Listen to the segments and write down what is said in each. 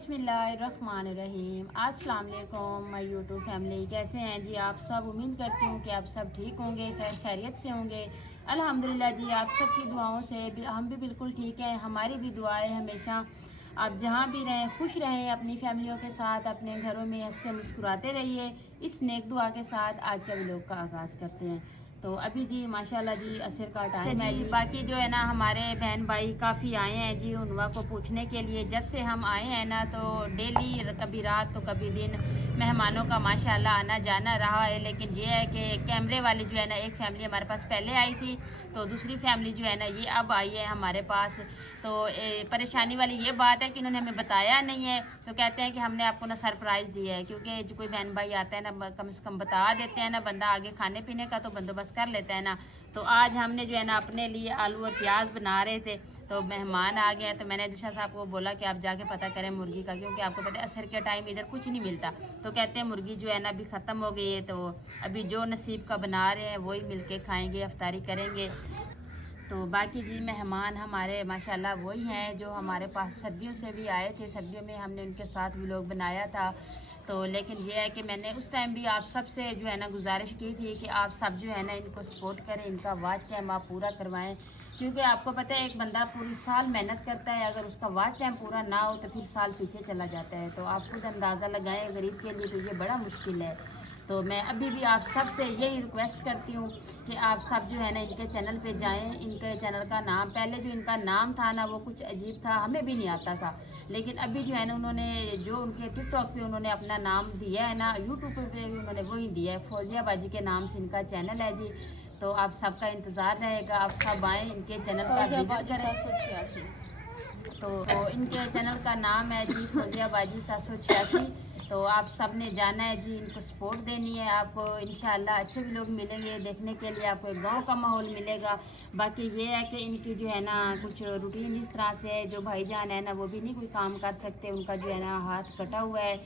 बिस्मिल्लाहिर्रहमानिर्रहीम। अस्सलाम वालेकुम माय यूट्यूब फैमिली, कैसे हैं जी आप सब। उम्मीद करती हूँ कि आप सब ठीक होंगे, खैर खैरियत से होंगे। अल्हम्दुलिल्लाह जी, आप सब की दुआओं से भी हम भी बिल्कुल ठीक हैं। हमारी भी दुआएं हमेशा आप जहाँ भी रहें खुश रहें, अपनी फैमिलियों के साथ अपने घरों में हंसते मुस्कुराते रहिए। इस नेक दुआ के साथ आज का व्लॉग का आगाज़ करते हैं। तो अभी जी माशाल्लाह जी असर का टाइम है जी। बाकी जो है ना हमारे बहन भाई काफ़ी आए हैं जी उनवा को पूछने के लिए। जब से हम आए हैं ना तो डेली कभी रात तो कभी दिन मेहमानों का माशाल्लाह आना जाना रहा है। लेकिन ये है कि कैमरे वाली जो है ना एक फैमिली हमारे पास पहले आई थी, तो दूसरी फैमिली जो है ना ये अब आई है हमारे पास। तो परेशानी वाली ये बात है कि इन्होंने हमें बताया नहीं है। तो कहते हैं कि हमने आपको ना सरप्राइज़ दिया है, क्योंकि जो कोई बहन भाई आता है ना कम से कम बता देते हैं ना, बंदा आगे खाने पीने का तो बंदोबस्त कर लेता है ना। तो आज हमने जो है ना अपने लिए आलू और प्याज बना रहे थे, तो मेहमान आ गए। तो मैंने दिशा साहब को बोला कि आप जाके पता करें मुर्गी का, क्योंकि आपको पता है असर के टाइम इधर कुछ नहीं मिलता। तो कहते हैं मुर्गी जो है ना अभी ख़त्म हो गई है, तो अभी जो नसीब का बना रहे हैं वही मिल के खाएँगे, अफ्तारी करेंगे। तो बाकी जी मेहमान हमारे माशाल्लाह वही हैं जो हमारे पास सर्दियों से भी आए थे। सर्दियों में हमने उनके साथ व्लॉग बनाया था। तो लेकिन ये है कि मैंने उस टाइम भी आप सब से जो है ना गुजारिश की थी कि आप सब जो है ना इनको सपोर्ट करें, इनका वाच टाइम आप पूरा करवाएं। क्योंकि आपको पता है एक बंदा पूरी साल मेहनत करता है, अगर उसका वाच टाइम पूरा ना हो तो फिर साल पीछे चला जाता है। तो आप खुद अंदाज़ा लगाएं, गरीब के लिए तो ये बड़ा मुश्किल है। तो मैं अभी भी आप सब से यही रिक्वेस्ट करती हूँ कि आप सब जो है ना इनके चैनल पे जाएं। इनके चैनल का नाम पहले जो इनका नाम था ना वो कुछ अजीब था, हमें भी नहीं आता था। लेकिन अभी जो है ना उन्होंने जो उनके टिकटॉक पे उन्होंने अपना नाम दिया है ना, यूट्यूब पे भी उन्होंने वही दिया है, फौजिया बाजी के नाम से इनका चैनल है जी। तो आप सबका इंतज़ार रहेगा, आप सब आएँ इनके चैनल का विजिट करें। तो इनके चैनल का नाम है जी फौजिया बाजी 786। तो आप सब ने जाना है जी, इनको सपोर्ट देनी है। आपको इंशाल्लाह अच्छे भी लोग मिलेंगे देखने के लिए, आपको एक गाँव का माहौल मिलेगा। बाकी ये है कि इनकी जो है ना कुछ रूटीन इस तरह से है, जो भाईजान है ना वो भी नहीं कोई काम कर सकते, उनका जो है ना हाथ कटा हुआ है।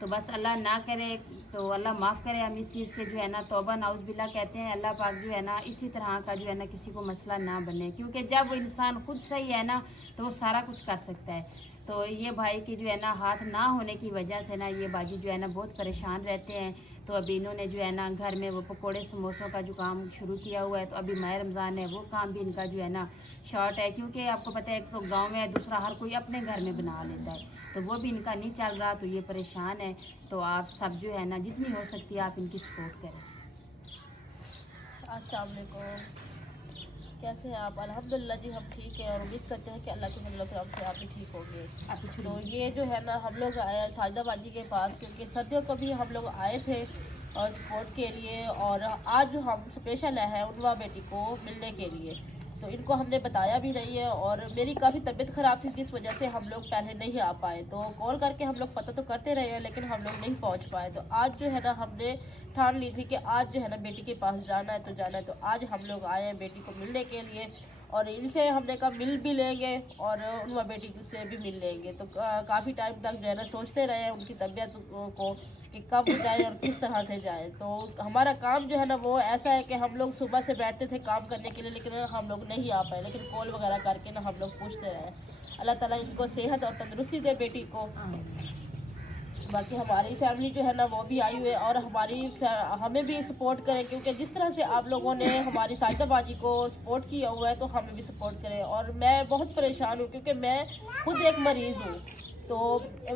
तो बस अल्लाह ना करे तो अल्लाह माफ़ करे, हम इस चीज़ से जो है ना तौबा नाउज़ कहते हैं। अल्लाह पाक जो है ना इसी तरह का जो है ना किसी को मसला ना बने, क्योंकि जब वो इंसान खुद सही है ना तो वो सारा कुछ कर सकता है। तो ये भाई की जो है ना हाथ ना होने की वजह से ना ये बाजी जो है ना बहुत परेशान रहते हैं। तो अभी इन्होंने जो है ना घर में वो पकोड़े समोसों का जो काम शुरू किया हुआ है, तो अभी माह रमज़ान है, वो काम भी इनका जो है ना शॉर्ट है। क्योंकि आपको पता है एक तो गांव में है, दूसरा हर कोई अपने घर में बना लेता है, तो वो भी इनका नहीं चल रहा, तो ये परेशान है। तो आप सब जो है ना जितनी हो सकती है आप इनकी सपोर्ट करें। अस्सलाम वालेकुम, कैसे हैं आप। अल्हम्दुलिल्लाह जी हम ठीक हैं और उम्मीद करते हैं कि अल्लाह के फजल करम से आप भी ठीक होंगे। तो ये जो है ना हम लोग आए साजिदा बाजी के पास, क्योंकि सर्दियों को भी हम लोग आए थे और सपोर्ट के लिए, और आज हम स्पेशल है उनवा बेटी को मिलने के लिए। तो इनको हमने बताया भी नहीं है, और मेरी काफ़ी तबीयत ख़राब थी जिस वजह से हम लोग पहले नहीं आ पाए। तो कॉल करके हम लोग पता तो करते रहे हैं लेकिन हम लोग नहीं पहुंच पाए। तो आज जो है ना हमने ठान ली थी कि आज जो है ना बेटी के पास जाना है तो जाना है। तो आज हम लोग आए हैं बेटी को मिलने के लिए, और इनसे हमने कहा मिल भी लेंगे और उनवा बेटी से भी मिल लेंगे। तो काफ़ी टाइम तक जो है ना सोचते रहे उनकी तबीयत को कि कब जाए और किस तरह से जाए। तो हमारा काम जो है ना वो ऐसा है कि हम लोग सुबह से बैठते थे काम करने के लिए, लेकिन हम लोग नहीं आ पाए, लेकिन कॉल वगैरह करके ना हम लोग पूछते रहे। अल्लाह ताला इनको सेहत और तंदुरुस्ती दे बेटी को। बाकी हमारी फैमिली जो है ना वो भी आई हुई है और हमें भी सपोर्ट करें, क्योंकि जिस तरह से आप लोगों ने हमारी साजिदा बाजी को सपोर्ट किया हुआ है तो हमें भी सपोर्ट करें। और मैं बहुत परेशान हूँ क्योंकि मैं खुद एक मरीज़ हूँ। तो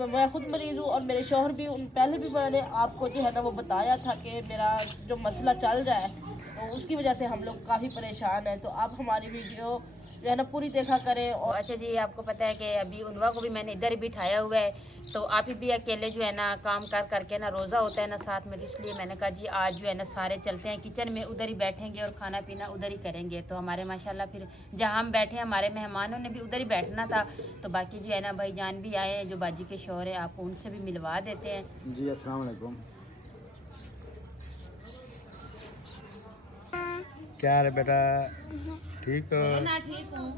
मैं खुद मरीज़ हूँ और मेरे शौहर भी पहले भी मैंने आपको जो है ना वो बताया था कि मेरा जो मसला चल रहा है, तो उसकी वजह से हम लोग काफ़ी परेशान हैं। तो आप हमारी वीडियो जो है ना पूरी देखा करें। तो और अच्छा जी आपको पता है कि अभी उनवा को भी मैंने इधर ही बिठाया हुआ है, तो आप भी अकेले जो है ना काम कर करके ना रोज़ा होता है ना साथ में, इसलिए मैंने कहा जी आज जो है ना सारे चलते हैं किचन में, उधर ही बैठेंगे और खाना पीना उधर ही करेंगे। तो हमारे माशाल्लाह फिर जहाँ हम बैठे हमारे मेहमानों ने भी उधर ही बैठना था। तो बाकी जो है ना भाईजान भी आए हैं जो बाजी के शौहर है, आपको उनसे भी मिलवा देते हैं जी। अस्सलाम वालेकुम। क्या रे बेटा, ठीक हो? ना ठीक हूँ।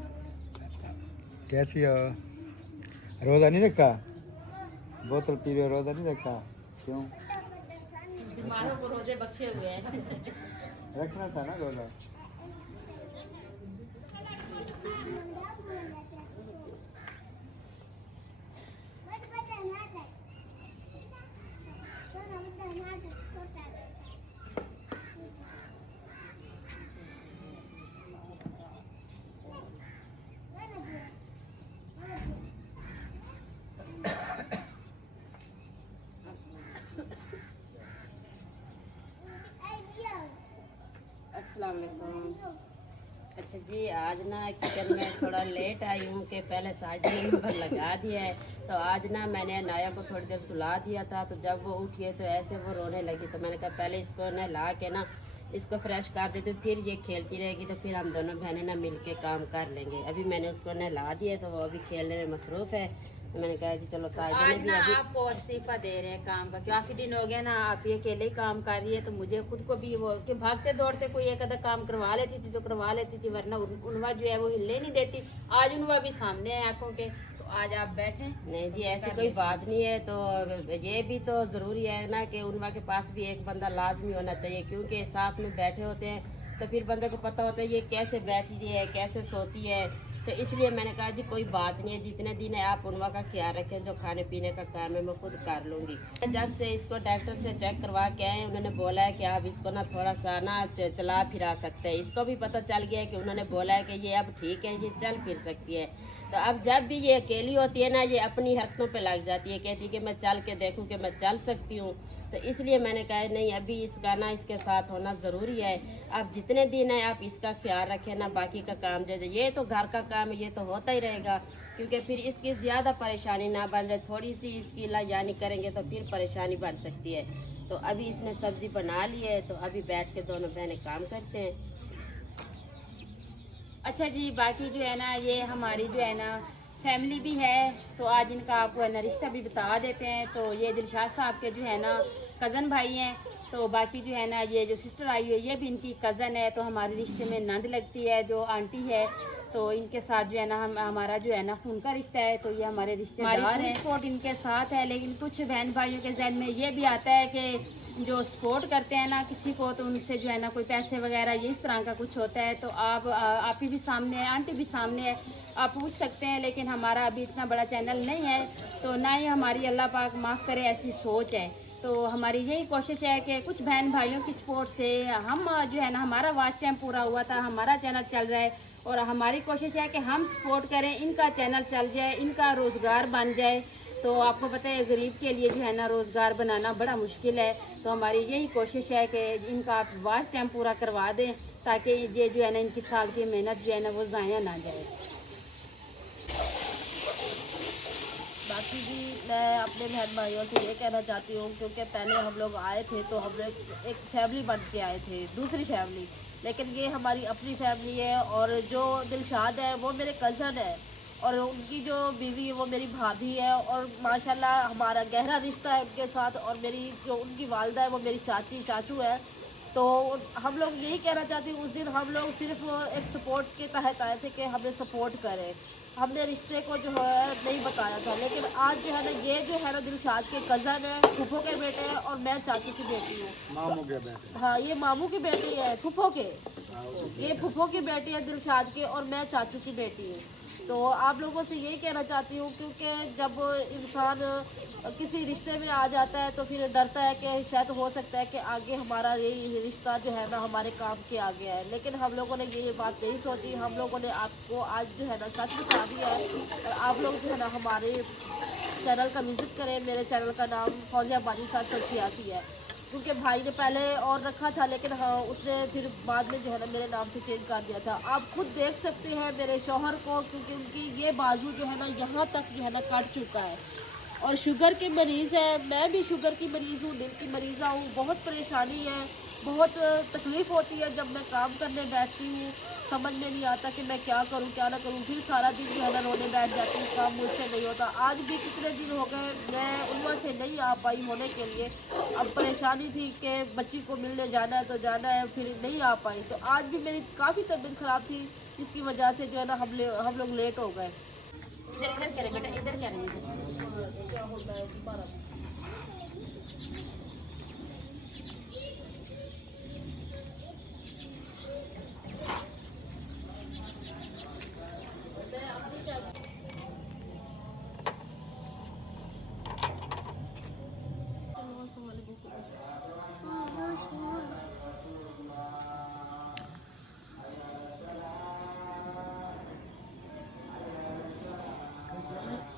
कैसी हो? रोज़ा नहीं रखा? बोतल पी रहे हो, रोज़ा नहीं रखा? क्यों? बीमारों को रोजे बख्शे हुए हैं। रखना था ना रोज़ा। अस्सलाम वालेकुम। अच्छा जी, आज ना किचन में थोड़ा लेट आई हूँ कि पहले साजिद ने नंबर लगा दिया है। तो आज ना मैंने अनाया को थोड़ी देर सुला दिया था, तो जब वो उठी है तो ऐसे वो रोने लगी। तो मैंने कहा पहले इसको नहला के ना इसको फ्रेश कर देते, फिर ये खेलती रहेगी तो फिर हम दोनों बहनें ना मिल के काम कर लेंगे। अभी मैंने उसको नहला दिया तो वो अभी खेलने में मसरूफ़ है। तो मैंने कहा कि चलो साजिद ने आज भी ना अभी आपको इस्तीफा दे रहे हैं काम का, काफी दिन हो गया ना आप ये अकेले ही काम कर रही है, तो मुझे खुद को भी वो कि भागते दौड़ते कोई एक आधा काम करवा लेती थी तो करवा लेती थी, वरना उनवा जो है वो हिले नहीं देती। आज उनवा भी सामने है आंखों के, तो आज आप बैठे। नहीं जी, ऐसी कोई बात नहीं है। तो ये भी तो ज़रूरी है ना कि उनवा के पास भी एक बंदा लाजमी होना चाहिए, क्योंकि साथ में बैठे होते हैं तो फिर बंदे को पता होता है ये कैसे बैठती है, कैसे सोती है। तो इसलिए मैंने कहा जी कोई बात नहीं है, जितने दिन है आप उनवा का ख्याल रखें, जो खाने पीने का काम है मैं खुद कर लूँगी। जब से इसको डॉक्टर से चेक करवा के आए, उन्होंने बोला है कि आप इसको ना थोड़ा सा ना चला फिरा सकते हैं। इसको भी पता चल गया है कि उन्होंने बोला है कि ये अब ठीक है, ये चल फिर सकती है। तो अब जब भी ये अकेली होती है ना, ये अपनी हरकतों पे लग जाती है, कहती है कि मैं चल के देखूं कि मैं चल सकती हूँ। तो इसलिए मैंने कहा नहीं, अभी इसका ना इसके साथ होना ज़रूरी है। आप जितने दिन है आप इसका ख्याल रखें ना, बाकी का काम जो ये तो घर का काम है, ये तो होता ही रहेगा, क्योंकि फिर इसकी ज़्यादा परेशानी ना बन जाए। थोड़ी सी इसकी लायानी करेंगे तो फिर परेशानी बन सकती है। तो अभी इसने सब्ज़ी बना ली है, तो अभी बैठ के दोनों बहनें काम करते हैं। अच्छा जी, बाकी जो है ना ये हमारी जो है ना फैमिली भी है, तो आज इनका आपको है ना रिश्ता भी बता देते हैं। तो ये दिलशाद साहब के जो है ना कज़न भाई हैं। तो बाकी जो है ना ये जो सिस्टर आई है ये भी इनकी कज़न है, तो हमारे रिश्ते में नंद लगती है जो आंटी है। तो इनके साथ जो है ना हमारा जो है ना खून का रिश्ता है, तो ये हमारे रिश्तेदार हैं। सपोर्ट इनके साथ है, लेकिन कुछ बहन भाइयों के जहन में ये भी आता है कि जो सपोर्ट करते हैं ना किसी को, तो उनसे जो है ना कोई पैसे वगैरह ये इस तरह का कुछ होता है। तो आप ही भी सामने है, आंटी भी सामने है, आप पूछ सकते हैं। लेकिन हमारा अभी इतना बड़ा चैनल नहीं है, तो ना ही हमारी अल्लाह पाक माफ़ करे ऐसी सोच है। तो हमारी यही कोशिश है कि कुछ बहन भाइयों की सपोर्ट से हम जो है ना हमारा वॉच टाइम पूरा हुआ था, हमारा चैनल चल रहा है, और हमारी कोशिश है कि हम सपोर्ट करें, इनका चैनल चल जाए, इनका रोज़गार बन जाए। तो आपको पता है गरीब के लिए जो है ना रोज़गार बनाना बड़ा मुश्किल है। तो हमारी यही कोशिश है कि इनका आप वॉच टाइम पूरा करवा दें, ताकि ये जो है ना इनकी साल की मेहनत जो है ना वो ज़ाया ना जाए। बाकी जी मैं अपने बहन भाइयों से ये कहना चाहती हूँ, क्योंकि पहले हम लोग आए थे तो हम लोग एक फैमिली बन के आए थे, दूसरी फैमिली, लेकिन ये हमारी अपनी फैमिली है। और जो दिलशाद है वो मेरे कज़न है, और उनकी जो बीवी है वो मेरी भाभी है, और माशाल्लाह हमारा गहरा रिश्ता है उनके साथ। और मेरी जो उनकी वालदा है वो मेरी चाची चाचू है। तो हम लोग यही कहना चाहते हैं, उस दिन हम लोग सिर्फ एक सपोर्ट के तहत आए थे कि हमें सपोर्ट करें, हमने रिश्ते को जो है नहीं बताया था। लेकिन आज जो है ना ये जो है ना दिलशाद के कज़न है, फूफो के बेटे हैं, और मैं चाचू की बेटी हूँ। मामू के बेटे। हाँ, ये मामू की बेटी है, फूफो के, ये फूफो की बेटी है दिलशाद के, और मैं चाचू की बेटी हूँ। तो आप लोगों से यही कहना चाहती हूँ, क्योंकि जब इंसान किसी रिश्ते में आ जाता है तो फिर डरता है कि शायद हो सकता है कि आगे हमारा ये रिश्ता जो है ना हमारे काम के आ गया है। लेकिन हम लोगों ने ये बात नहीं सोची, हम लोगों ने आपको आज जो है ना सच बता दिया है। और आप लोग जो है ना हमारे चैनल का विज़िट करें। मेरे चैनल का नाम फौजिया बाजी 786 है, क्योंकि भाई ने पहले और रखा था, लेकिन हाँ उसने फिर बाद में जो है ना मेरे नाम से चेंज कर दिया था। आप खुद देख सकते हैं मेरे शौहर को, क्योंकि उनकी ये बाजू जो है ना यहाँ तक जो है ना कट चुका है, और शुगर के मरीज़ है। मैं भी शुगर की मरीज़ हूँ, दिल की मरीज़ा हूँ। बहुत परेशानी है, बहुत तकलीफ़ होती है जब मैं काम करने बैठती हूँ, समझ में नहीं आता कि मैं क्या करूँ क्या ना करूँ। फिर सारा दिन जो है ना रोने बैठ जाती हूँ, काम मुझसे नहीं होता। आज भी कितने दिन हो गए मैं उनवा से नहीं आ पाई होने के लिए। अब परेशानी थी कि बच्ची को मिलने जाना है तो जाना है, फिर नहीं आ पाई। तो आज भी मेरी काफ़ी तबीयत ख़राब थी, जिसकी वजह से जो है ना हम लोग लेट हो गए। इधर इधर करें बेटा, इधर करें। क्या होता है दोबारा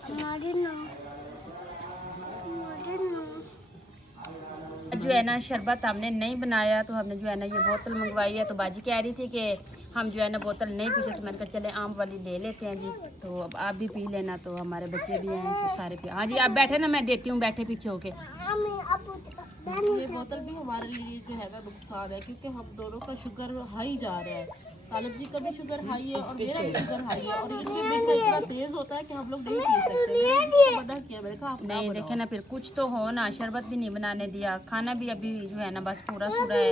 हमारे नाम जो है ना शरबत हमने नहीं बनाया, तो हमने जो है ना ये बोतल मंगवाई है। तो बाजी कह रही थी कि हम जो है ना बोतल नहीं पीते, तो मैंने कहा चले आम वाली ले लेते हैं जी। तो अब आप भी पी लेना, तो हमारे बच्चे भी हैं तो सारे पी। हाँ जी आप बैठे ना, मैं देती हूँ, बैठे पीछे होके। ये बोतल भी हमारे लिए जो है ना नुकसान है, क्योंकि हम दोनों का शुगर हाई जा रहा है। तालिब जी का भी शुगर हाई है और मेरा भी शुगर हाई है, और इनमें मीठा इतना तेज होता है कि हम लोग नहीं पी सकते। मैंने मना किया, मैंने कहा आप ना नहीं बनाओ। देखे ना, फिर कुछ तो हो ना, शरबत भी नहीं बनाने दिया, खाना भी अभी जो है ना बस पूरा सूरा है।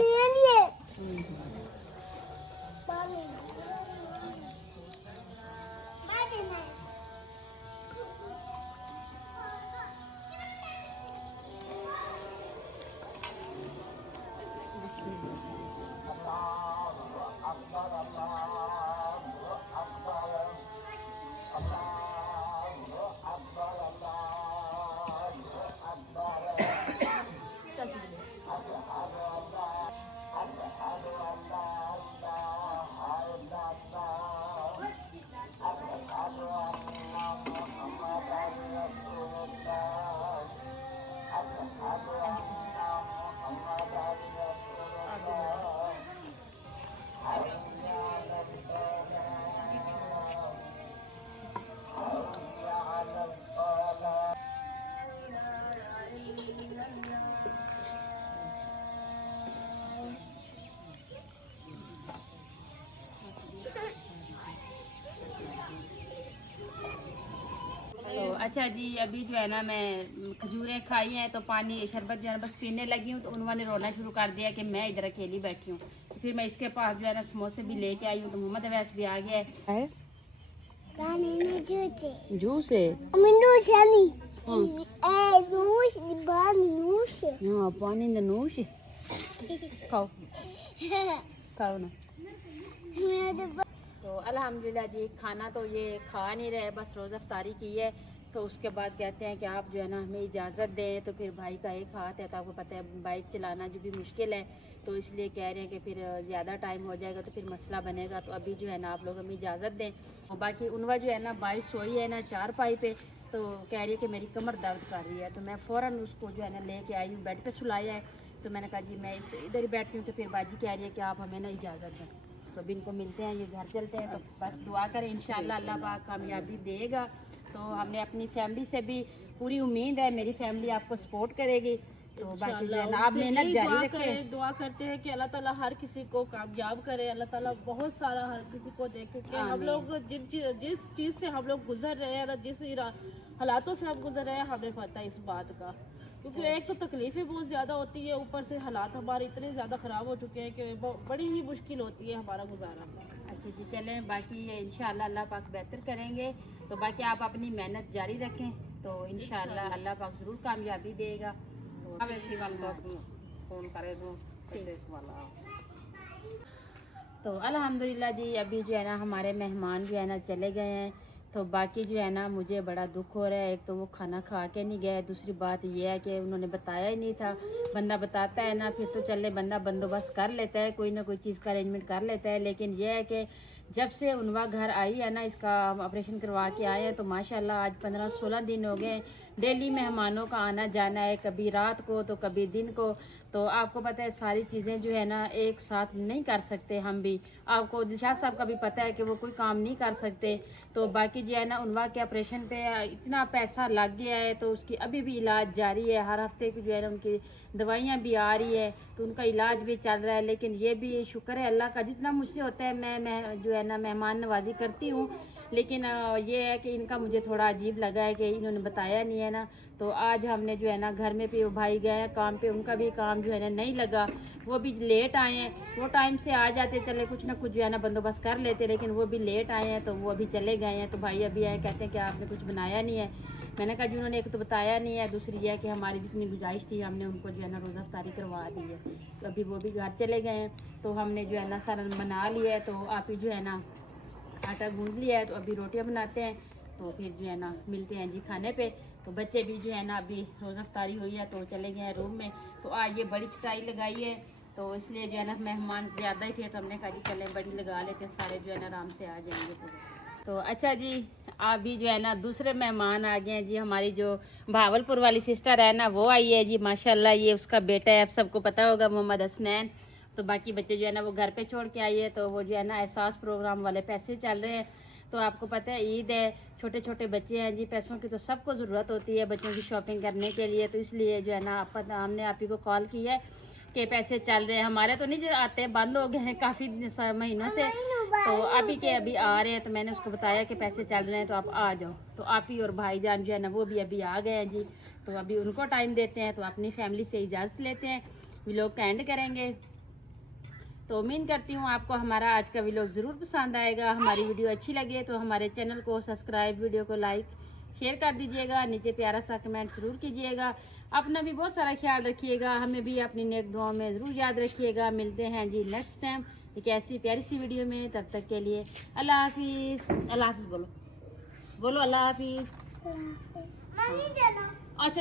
तो अच्छा जी, अभी जो है ना मैं खजूरें खाई हैं, तो पानी शरबत जो है ना बस पीने लगी हूँ। तो उन्होंने रोना शुरू कर दिया कि मैं इधर अकेली बैठी हूँ। तो फिर मैं इसके पास जो है ना समोसे भी लेके आई हूँ। तो मोहम्मद अवैस भी आ गया है। जूस है हाँ, पानी द नूश खाओ खाओ ना। तो अल्हम्दुलिल्लाह जी, खाना तो ये खा नहीं रहे, बस रोज़ा अफ्तारी की है। तो उसके बाद कहते हैं कि आप जो है ना हमें इजाज़त दें। तो फिर भाई का एक हाथ है, तो आपको पता है बाइक चलाना जो भी मुश्किल है, तो इसलिए कह रहे हैं कि फिर ज़्यादा टाइम हो जाएगा तो फिर मसला बनेगा। तो अभी जो है ना आप लोग हमें इजाज़त दें। और बाकी उनवा जो है ना बारिश सोई है ना चारपाई पे, तो कह रही है कि मेरी कमर दर्द कर रही है। तो मैं फ़ौरन उसको जो है ना लेके आई हूँ, बेड पे सुलाया है। तो मैंने कहा जी मैं इधर ही बैठती हूँ। तो फिर बाजी कह रही है कि आप हमें ना इजाज़त दें। तो अभी इनको मिलते हैं, ये घर चलते हैं। तो बस दुआ करें, इंशाल्लाह अल्लाह पाक कामयाबी देगा। तो हमने अपनी फैमिली से भी पूरी उम्मीद है मेरी फैमिली आपको सपोर्ट करेगी। तो बाकी जो है ना आप मेहनत जारी रखें। दुआ करते हैं कि अल्लाह ताला हर किसी को कामयाब करे, अल्लाह ताला बहुत सारा हर किसी को दे, क्योंकि हम लोग जिस चीज़ से हम लोग गुजर रहे हैं ना, जिस हालातों से हम गुजर रहे हैं, हमें पता है इस बात का। क्योंकि एक तो तकलीफ़ें बहुत ज़्यादा होती है, ऊपर से हालात हमारे इतने ज़्यादा ख़राब हो चुके हैं कि बड़ी ही मुश्किल होती है हमारा गुजारा। अच्छा जी चलें, बाकी इंशाल्लाह अल्लाह पाक बेहतर करेंगे। तो बाकी आप अपनी मेहनत जारी रखें, तो इंशाल्लाह अल्लाह पाक ज़रूर कामयाबी देगा। तो अल्हम्दुलिल्लाह जी, अभी जो है ना हमारे मेहमान जो है ना चले गए हैं। तो बाकी जो है ना मुझे बड़ा दुख हो रहा है। एक तो वो खाना खा के नहीं गए, दूसरी बात ये है कि उन्होंने बताया ही नहीं था। बंदा बताता है ना फिर तो चले बंदा बंदोबस्त कर लेता है, कोई ना कोई चीज़ का अरेंजमेंट कर लेता है। लेकिन यह है कि जब से उनवा घर आई है ना, इसका ऑपरेशन करवा के आए हैं, तो माशाल्लाह आज 15-16 दिन हो गए। डेली मेहमानों का आना जाना है, कभी रात को तो कभी दिन को। तो आपको पता है सारी चीज़ें जो है ना एक साथ नहीं कर सकते हम भी। आपको दिलशाद साहब का भी पता है कि वो कोई काम नहीं कर सकते। तो बाकी जो है ना उनवा के ऑपरेशन पे इतना पैसा लग गया है, तो उसकी अभी भी इलाज जारी है। हर हफ्ते की जो है ना उनकी दवाइयाँ भी आ रही है, तो उनका इलाज भी चल रहा है। लेकिन ये भी शुक्र है अल्लाह का, जितना मुझसे होता है मैं जो है ना मेहमान नवाजी करती हूँ। लेकिन ये है कि इनका मुझे थोड़ा अजीब लगा है कि इन्होंने बताया नहीं है ना। तो आज हमने जो है ना घर में भी भाई गए हैं काम पे, उनका भी काम जो है ना नहीं लगा, वो भी लेट आए हैं। वो टाइम से आ जाते, चले कुछ ना कुछ जो है ना बंदोबस्त कर लेते, लेकिन वो भी लेट आए हैं, तो वो अभी चले गए हैं। तो भाई अभी आए, कहते हैं कि आपने कुछ बनाया नहीं है। मैंने कहा जी उन्होंने एक तो बताया नहीं है, दूसरी यह कि हमारी जितनी गुजाइश थी हमने उनको जो है ना रोज़ा अफ्तारी करवा दी है। तो अभी वो भी घर चले गए हैं, तो हमने जो है ना सारा बना लिया है। तो आप ही जो है ना आटा गूंद लिया है, तो अभी रोटियां बनाते हैं, तो फिर जो है ना मिलते हैं जी खाने पे। तो बच्चे भी जो है ना अभी रोज़ा अफ्तारी हुई है तो चले गए हैं रूम में। तो आज ये बड़ी चटाई लगाई है, तो इसलिए जो है ना मेहमान ज़्यादा ही थे, तो हमने कहा जी चलें बड़ी लगा लेते हैं, सारे जो है ना आराम से आ जाएंगे। तो अच्छा जी, अभी जो है ना दूसरे मेहमान आ गए हैं जी। हमारी जो भावलपुर वाली सिस्टर है ना वो आई है जी, माशाल्लाह। ये उसका बेटा है, आप सबको पता होगा, मोहम्मद हसनैन। तो बाकी बच्चे जो है ना वो घर पे छोड़ के आई है। तो वो जो है ना एहसास प्रोग्राम वाले पैसे चल रहे हैं। तो आपको पता है ईद है, छोटे छोटे बच्चे हैं जी, पैसों की तो सबको ज़रूरत होती है बच्चों की शॉपिंग करने के लिए। तो इसलिए जो है ना हमने आप ही को कॉल किया है कि पैसे चल रहे हैं। हमारे तो नहीं आते, बंद हो गए हैं काफ़ी महीनों से। तो अभी के अभी आ रहे हैं, तो मैंने उसको बताया कि पैसे चल रहे हैं तो आप आ जाओ। तो आप ही और भाईजान जो है ना वो भी अभी आ गए हैं जी। तो अभी उनको टाइम देते हैं, तो अपनी फैमिली से इजाज़त लेते हैं, व्लॉग का एंड करेंगे। तो उम्मीद करती हूँ आपको हमारा आज का व्लॉग ज़रूर पसंद आएगा। हमारी वीडियो अच्छी लगे तो हमारे चैनल को सब्सक्राइब, वीडियो को लाइक शेयर कर दीजिएगा। नीचे प्यारा सा कमेंट ज़रूर कीजिएगा। अपना भी बहुत सारा ख्याल रखिएगा, हमें भी अपनी नेक दुआओं में ज़रूर याद रखिएगा। मिलते हैं जी नेक्स्ट टाइम एक ऐसी प्यारी सी वीडियो में। तब तक के लिए अल्लाह हाफिज़। अल्लाह हाफिज़ बोलो, बोलो अल्लाह हाफिज़। अच्छा।